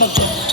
bag ko?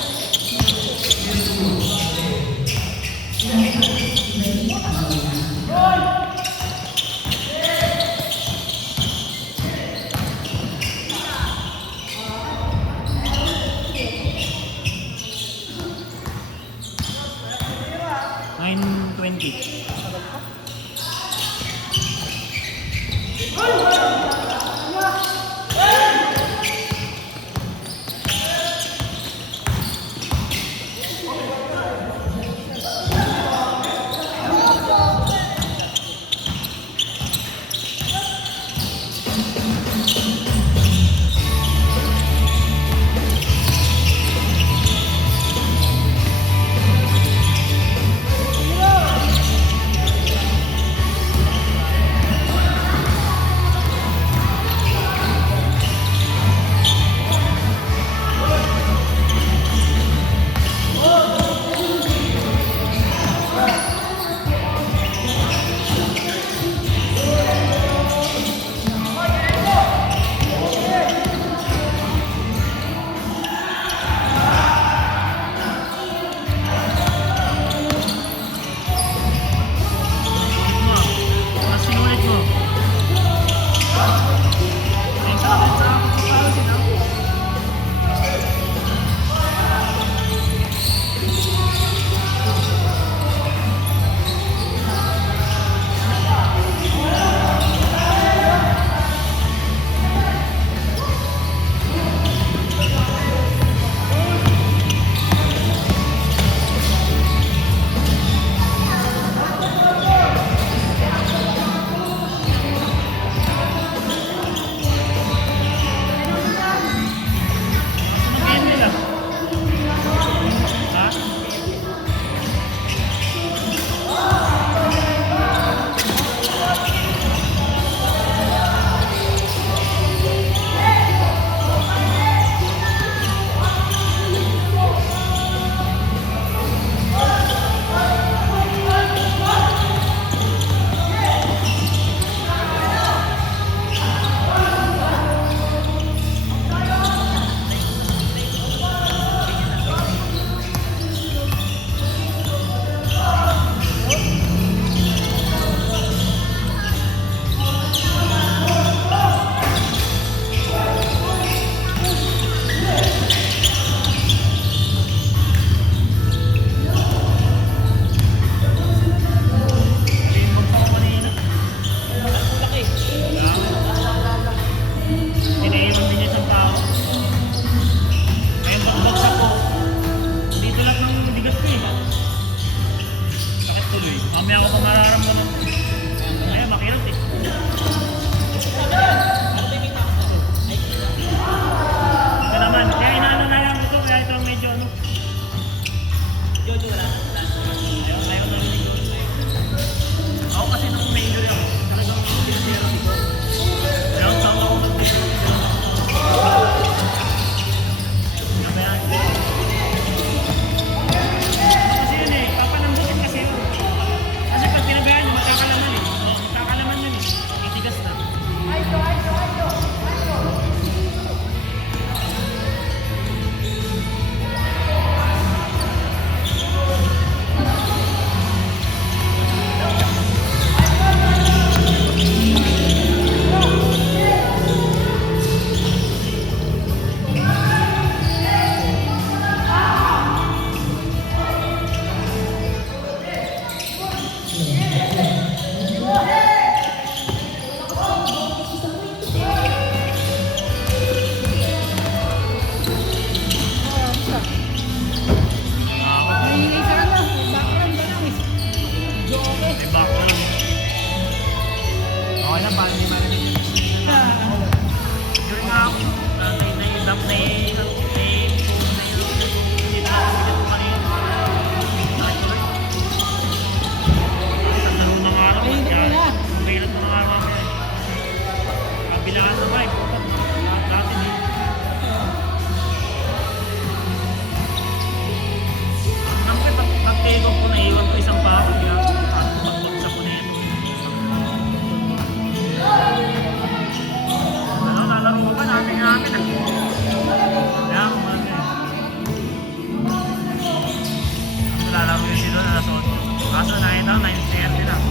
lang, 9:30 lang.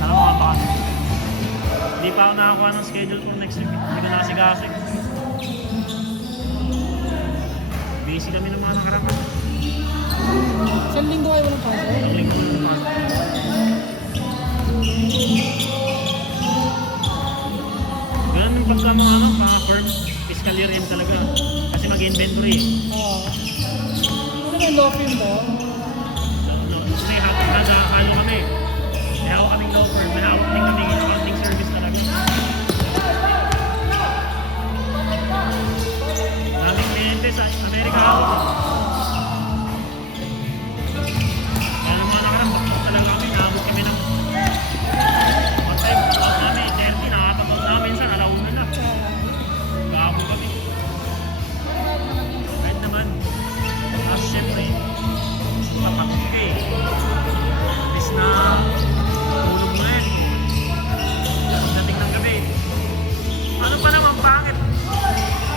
Alam mo ba? Hindi pa ako nakakuha ng schedule for next week. Hindi ko nakasigasig. Busy kami ng mga nakarama. Isang linggo kayo walang pasok? Ang linggo na naman. Ganun yung pagka mga firm, fiscal year end talaga. Kasi mag-inventory. Oo. Ano yung law firm mo? May halo kami. May hawak kaming law firm. May hawak din kami accounting service talaga. Daming kliyente sa Amerika. Kaya ng mga nakarang, talaga kami, naabot kami ng part-time namin, 30, nakatapos namin sa alauna na. Gaabo kami. Kahit naman, tapos syempre, tapat ka eh. Bis na tulog mo yan. Dating ng gabi. Ano pa naman, pangit?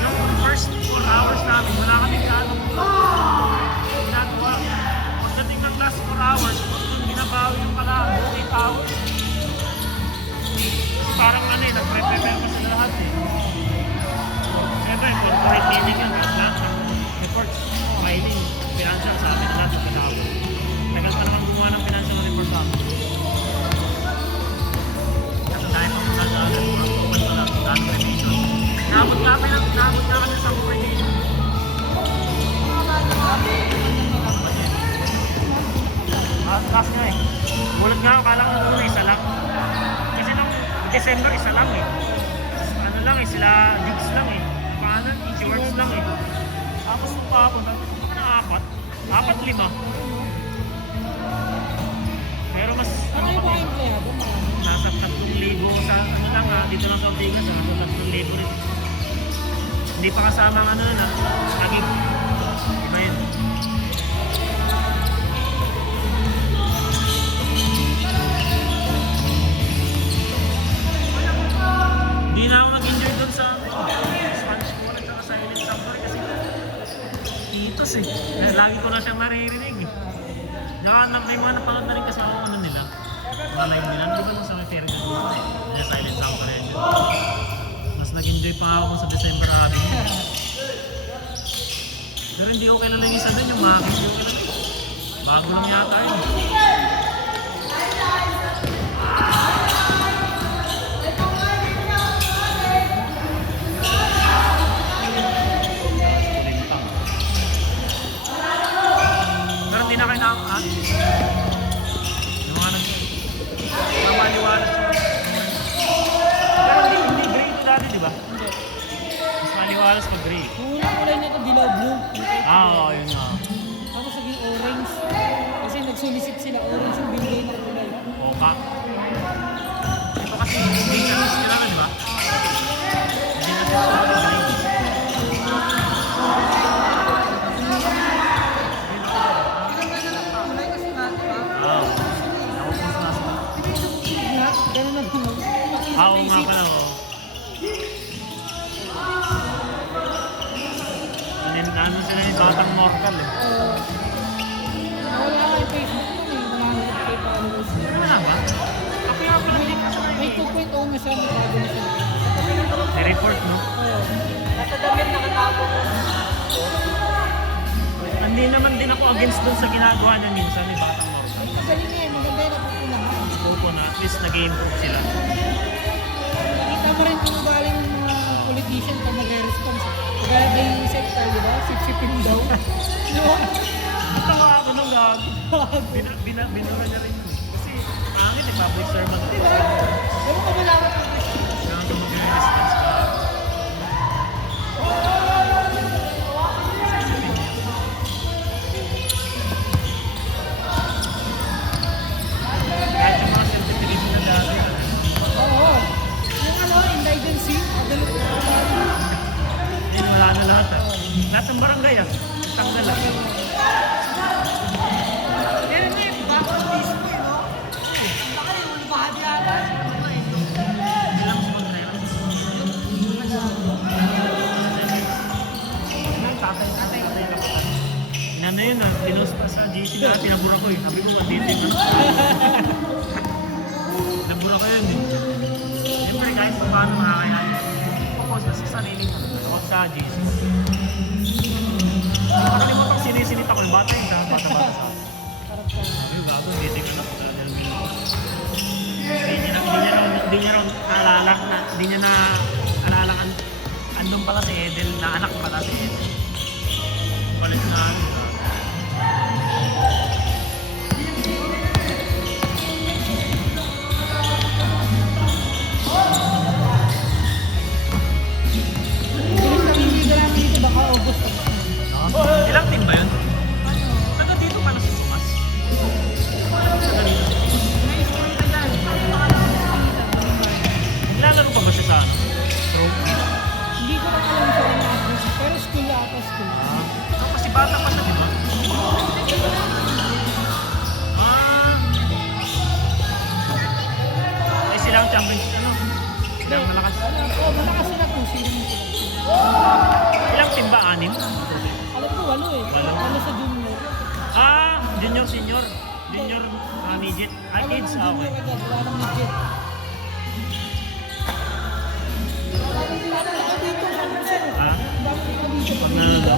Yung first 4 hours namin, wala kami kaano ginagawa. Pagdating ng last 4 hours, kung binabawi yung pala, 8 hours. Parang ano eh, nag-prepare pa sila lahat eh. Siyempre, corporate meeting yun, lahat ng reports, filing, financial sa amin, lahat ng pinawag. Tagal pa naman gumawa ng financial report sa amin. Kasi dahil pa muna sa akin, open pa lang, documentation. Naabot nga kami sa coordination. Last nga eh. Mulat nga, akala ko nung una isa lang. Kasi nung December, isa lang eh. Ano lang eh, sila digs lang eh. Paanan, insurance lang eh. Tapos nung kahapon, na apat, 5. Pero mas, Ano yung mga empleyado mo? nasa 3,000 sa, ano lang ha, dito lang sa Ortigas, nasa 3,000 rin. Hindi pa kasama ang ano nun ha, aging. Iba yun. Hindi na ako nag-enjoy doon sa Spanish Quarter at sa Silent Sanctuary kasi itos eh. Lagi ko na siya maririnig eh. May mga napanood na rin kasi ako ano nila. Mga live nila. Di ba nung sa may Ferry na dito? Yung Silent Sanctuary yun. Mas nag-enjoy pa ako sa December Avenue. Pero hindi ko kilala yung isa doon, yung Maki. Hindi ko kilala. Bago lang yata yun. Pero hindi na kayo nakakaat. Yung mga namaliwalas yung... Pero hindi gray ito dati, di ba? Hindi. Mas maliwalas pag gray. Yung unang kulay nito, dilaw blue. Oo, yun nga. Tapos naging orange. Kasi nag-solicit sila, orange yung binigay na kulay. Oka. Ito kasi hindi na sila na, di ba? Hindi na sila na gray. Naubos na sila. Ganun lang. Oo nga pala, oo. Ano sila yung Batang Mortal eh. Wala ka yung Facebook mo, may 100K followers. Ano na ba? Kapag-upload din ka sa May 2.0 na siya, may bago na siya. report, no? Oo. Nasa damit nakatago ko. Hindi naman din ako against dun sa ginagawa niya minsan ni Batang Mortal. Ay, magaling nga eh, maganda yung napupunahan. Opo na, at least nag-improve sila. Nakita mo rin kung galing mga politician pa nag-response. Kaya may sector, di ba? Sip-sipin daw. No? Natawa ako nung gabi. Binura niya rin yun. Kasi amin eh, public servant. Di ba? Pero kung malaman ko Kaya ito mag-response ka. Kahit yung mga certification na dati. oo. Yung ano, indigency, adalo ko. Yun, wala na lahat ah. Lahat ng barangay ah. Tanggal ah. Pero may bago ang disco eh, no? Baka yung bahagi ata. pinost pa sa GC na pinabura ko eh. Sabi ko, andito yung ano. Nabura ko yun eh. Siyempre kahit pa paano makakaya. Post na sa sarili ko. Ako sa GC. Nakalimutan sinisinit ako yung bata yun sa bata-bata sa akin. Sarap ka. Sabi ko, gago, hindi ka na. Hindi niya raw naalala na, hindi niya na alala andun pala si Edel, na anak pala si Edel. Balik na ano. Bilis na bibigyan namin dito, baka August. Ilang team ba yun? Taga dito pala sa Sumas. Taga dito. Nilalaro pa ba siya sa ano? Trophy? Hindi ko lang alam sa kanya address, pero school na ako, school. So, kasi bata pa siya, di ba? Eh, sila ang championship, ano? Sila ang malakas. Oo, malakas sila kung sino yung sila. Ilang team ba? 6? Alam ko, 8 eh. Walo? 8 sa junior. Junior, senior. Junior, midget. Kids, Walang okay. junior agad, wala nang midget. Parang ako dito, sabi ko sa'yo. Ha? Bakit ako dito? Pag nanalo.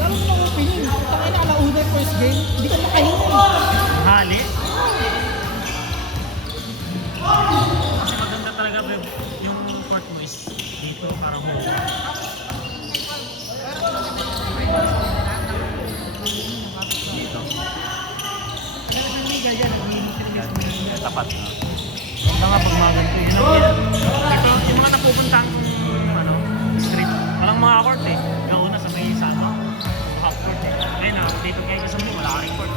Lalo sa mga opening. Tangin na, alauna first game. Hindi ka makahinga. Hali. Kasi maganda talaga babe, yung court mo is dito parang home. Dito. Yan, tapat. Maganda nga pag mga ganito. Yun ang ito, yung mga napupuntahan kong ano, street. Walang mga court eh. Yung una sa may sana, half court eh. Ngayon na, dito kayo sa mo, wala ka rin court.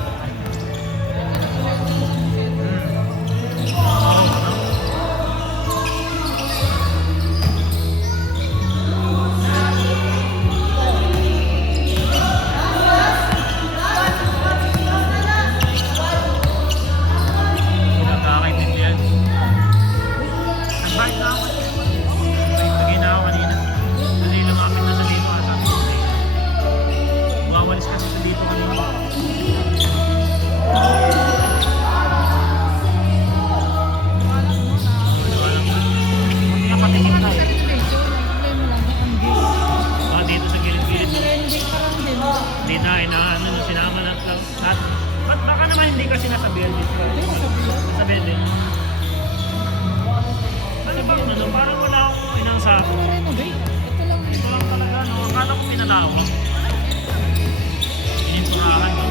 Nakakaintindihan. Nag-bike na ako. Nagay na ako kanina. Kasi lumapit na sa dito. Sabi ko, mawalis kasi sa dito kanina. Buti nga patikim na. Dito sa gilid-gilid. Hindi na, inaano, sinama na lang. At baka naman hindi kasi nasa building. Nasa building. Ano ba ano? Parang wala akong inangsa. Ito lang talaga, no? Akala ko pinalawak. Ininturahan ko.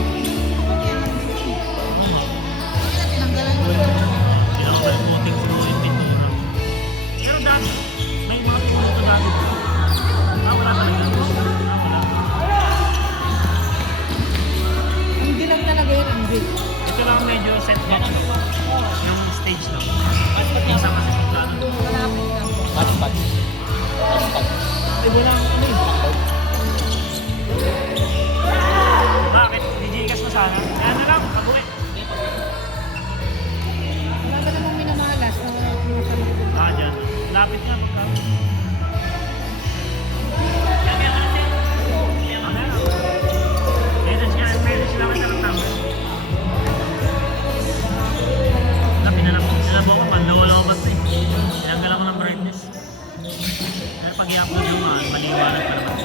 Pinakapalimutin ko yung pintura. Pero dati, may mga pinto dati. Wala talaga. Wala. Ang dilang talaga yun, ang big. Ito lang medyo set back yung stage lang. Isa kasi sa plano. Hotspot. Ay, walang ano eh. Bakit? Dijigas mo sana? Kaya na lang, kabuhi. Wala ba namang minamalas na wala akong nasa likod? Dyan. Lapit nga pagka. Yan, ano na? Message nga, message lang ka ng number. Pinalabaw ko, panlawala ko ba't eh. Tinanggal ako ng brightness. Kaya pag i-upload yung maliwanag ka naman.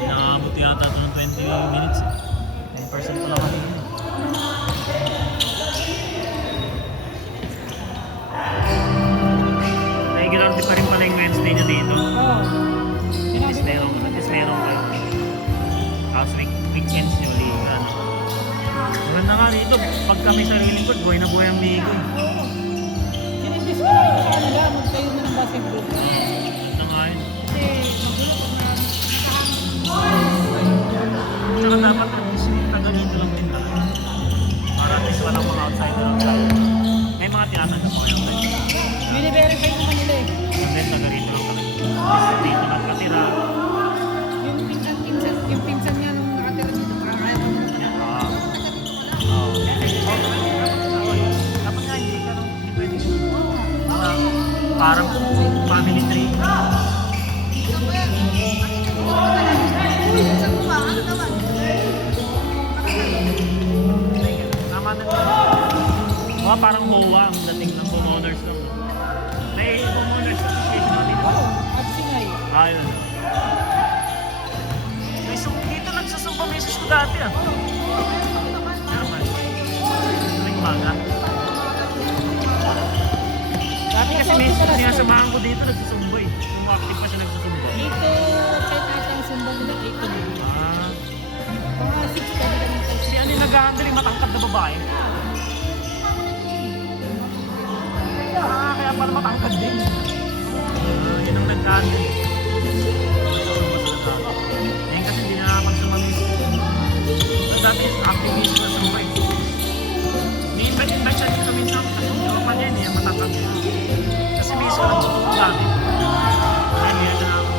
Nakabuti yata ito ng 20 minutes eh. 10% pa lang kami. Regular di pa rin pala yung Wednesday niya dito. Oo. At least meron kayo. Tapos weekends nyo liga. Maganda nga dito, pag kami sarili ko, buhay na buhay ang liga. Sinibis ko lang sa kanila, magtayo na ng basketball. Ito nga yun. Kasi Tsaka dapat taga dito lang din talaga. Para at least walang mga outsider outside. May mga tinatanggap ko yung outside. bine-verify naman nila eh. And then taga dito lang talaga. At least dito nakatira. Yung pinsan niya nung nakatira dito, kaya ko naman niya. Dapat nga hindi ka nung hindi pwede. Parang family tree. Uy, saan mo ba? Ano Baka parang MOA ang dating ng homeowners lang. May homeowners association natin. Oo, at Sinay. Ayun. May dito nagsusumpa misis ko dati ah. Naman. Tuwing umaga. Dati kasi may sinasamahan ko dito nagsusumba eh. Kung active pa siya nagsusumba. Dito, kahit ata ang sumba nila, 8 to 9. Ah. Mga 6 ka din kami tayo. Si ano yung nag-handle yung matangkad na babae? Ah, kaya pala matangkad din. Yun ang nag-handle. Eh kasi hindi na nakapagsumamis. Dati activist na sumba eh. Ni-invite siya dito minsan kasi yung tropa niya niya matangkad. Kasi miso lang dati. Ayun, yan na ako.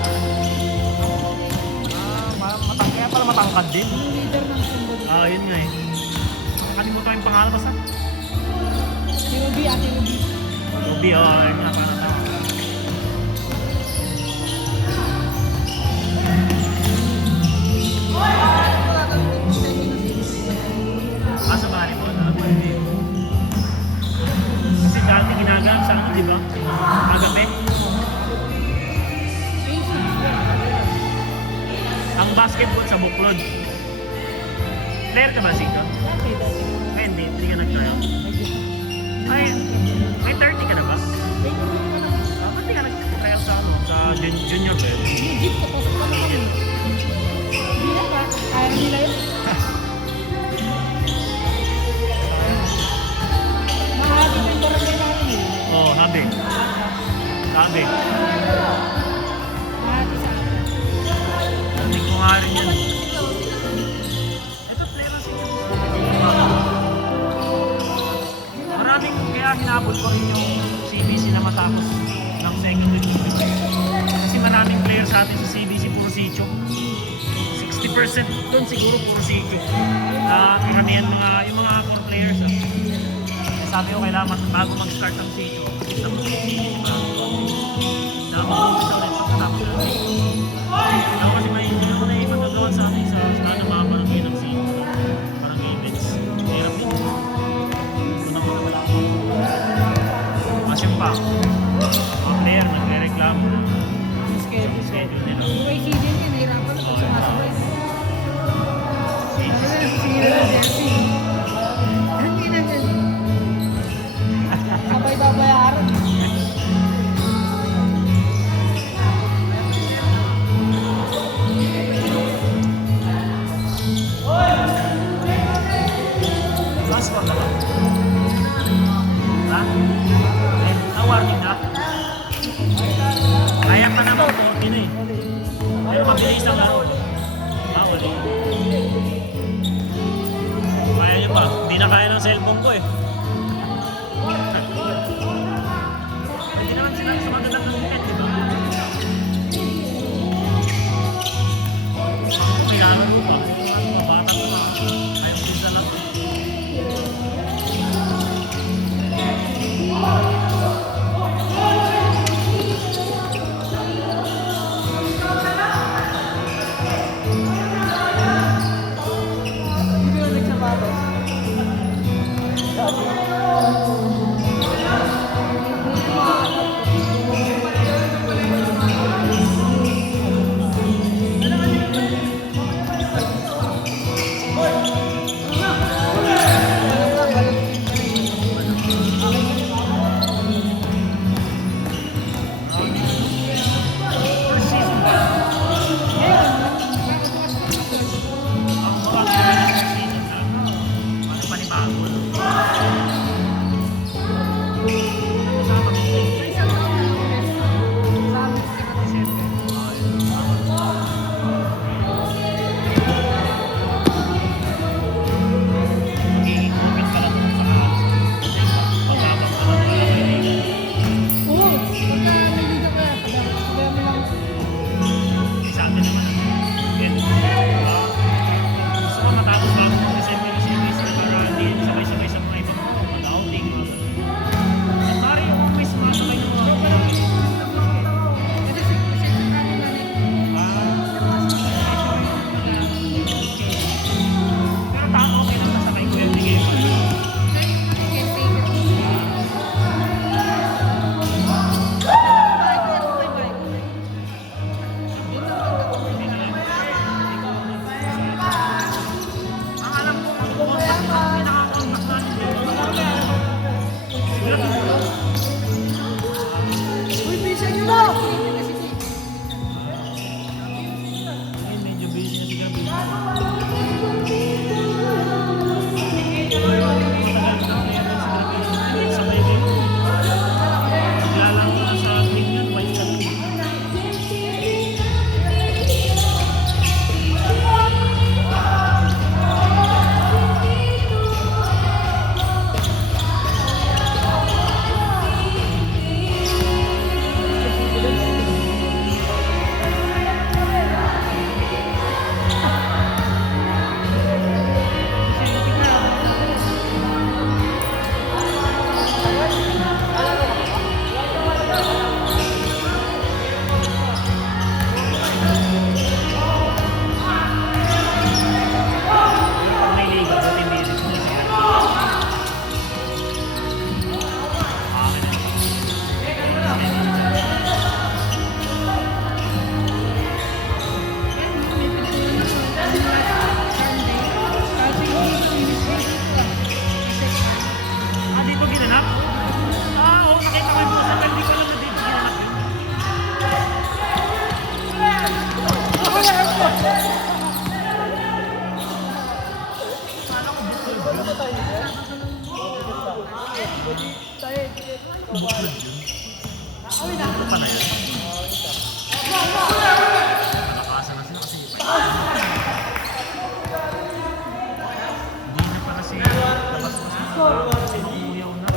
Kaya pala matangkad din. Yung leader ng sumba dito. Ah, yun nga eh. Nakalimutan ko yung pangalan basta. Si Ruby, Ate Ruby. Ruby, ayun nga parang tayo. Ah, sa bali po, pwede. Kasi dati ginagamit sa ano, di ba? Agape. Ang basketball sa Buklod. Player ka ba, Sito? Dati. Ay, hindi ka nag-try out. Ay, may 30 ka na ba? Ah, ba't di ka nag-try out sa ano? Sa junior ba yun? Legit ko, pasok pa naman yun. Hindi na pa, kaya nila yun. Mahati ng barangay namin yun. Oo, habi. Sabi. Mahati sa akin. Hindi ko nga rin yan. Ito, player ang sige. Maraming kaya hinabol ko rin yung CBC na matapos ng second week. Kasi maraming player sa atin sa CBC, puro sitio. 60% doon siguro puro sitio. Karamihan yung mga core players. Sabi ko kailangan bago mag-start ang sitio. Isa mo yung sitio. Na mag-umpisa ulit pagkatapos ng sitio. Ako kasi may hindi ako naipan na doon sa ating sa namaman ng ng sitio. Parang events. Hirap din. Unang-una wala ako. Mas yung pa. Mga player nagre-reklamo na Yung schedule. schedule nila. Yung may CD yun, hinahirapan ako sumasabay. Changes. Kasi sira na jersey. Hindi na dyan. Sabay babayaran. Last one na lang. Ha? Warning na. Kaya pa naman 40 na eh. Pero mabilis lang lang. Wala. Kaya nyo pa. Hindi na kaya ng cellphone ko eh. Hindi naman sila sa magandang lumikat, di ba? Kailangan mo pa. Bata ko na. Kaya mo isa lang. Hindi ko nagsapatos. Buklod yun. Ito pa na yan. Malakasan na sila kasi hindi na pala si labas na kasi makuyaw na.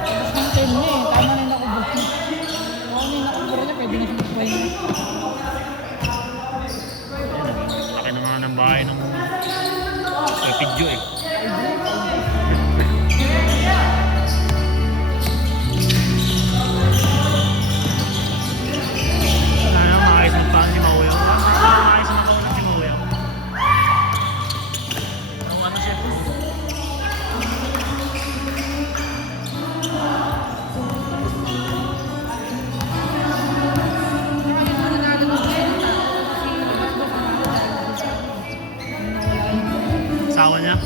Tapos yung time niya eh, tama na yung nakubog. Kung ano yung nakubog niya, pwede na siya magpahin na. Laki na nga ng bahay ng Pepidyo eh. Sana maayos magpaan si Mauyaw. Maayos magpaan si Mauyaw. Ang ano siya? Asawa niya?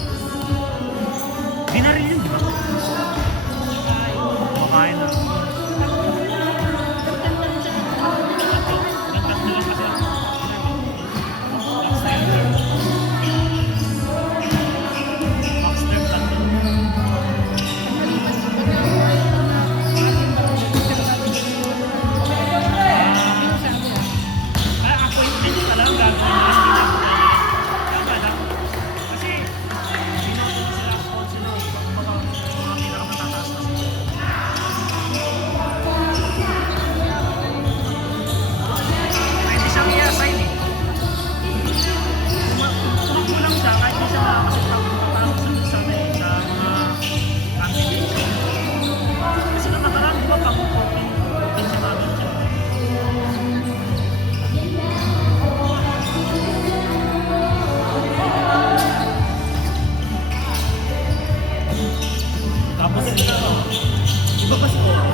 Binaril yun, di ba? Makain na. Nagkat na lang kasi. Baxter, tatlo. Kaya appointment talaga gagawin nila. Tama lang. Kasi, sino sila sponsor, mga pinakamatatas na sila. Pwede siyang i-assign eh. Tumakbo lang siya kahit di siya makakasitapos sa mga candidates. Kasi nung nakaraan, di ba pang-open siya namin siya. Tapos, iba pa si Oro.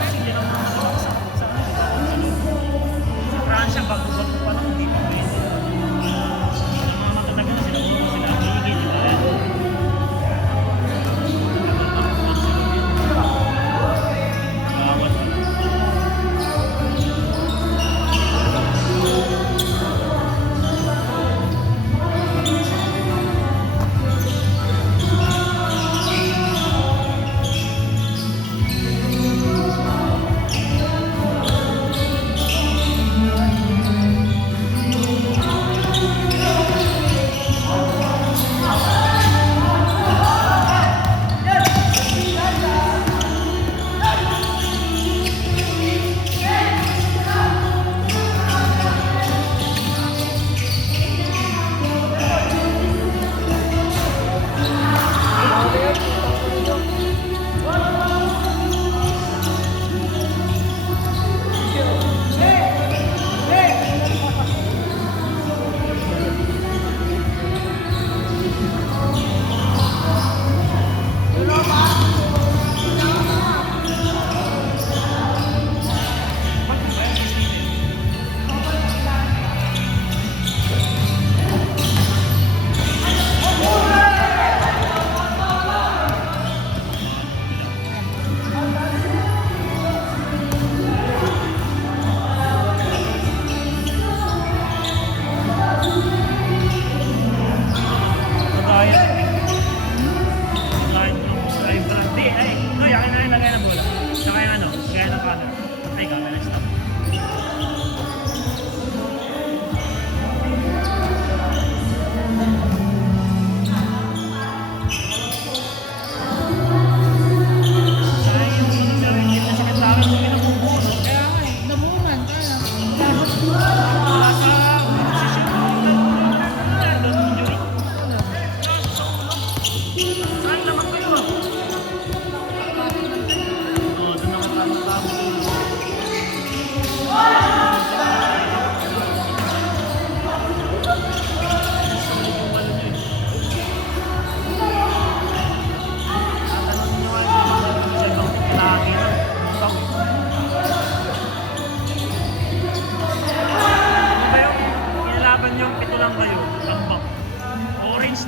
Kasi hindi naman nakakasakot sa Pransya, bago-bago pa lang, hindi pa pwede. Yung mga matatagal na sila, sila higit, di ba? Bawat.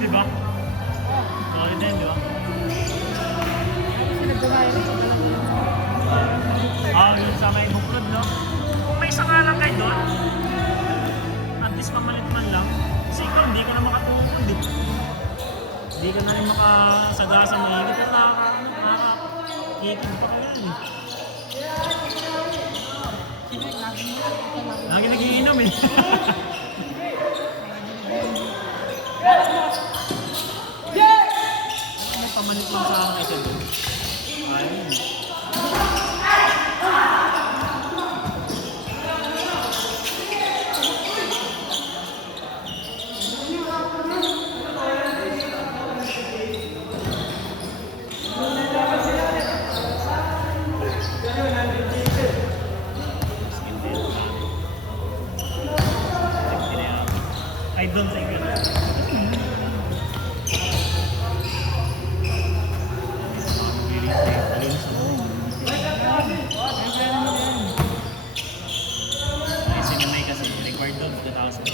di ba? Solid din, di ba? Tapos pinagbabayan rin. yun sa may bukrod, no? Kung may isa nga lang kayo doon, at least mamalit man lang, kasi ikaw hindi ka na makatulog eh. Hindi ka na rin makasagasa ng higit at nakakikig pa kayo yan eh. Sino yung lagi mo? Ito lagi. Lagi nagiinom eh. May pamalit lang sa akin kasi doon. Ayun. I don't think it. Ay, sinamay kasi required doon, 2,000.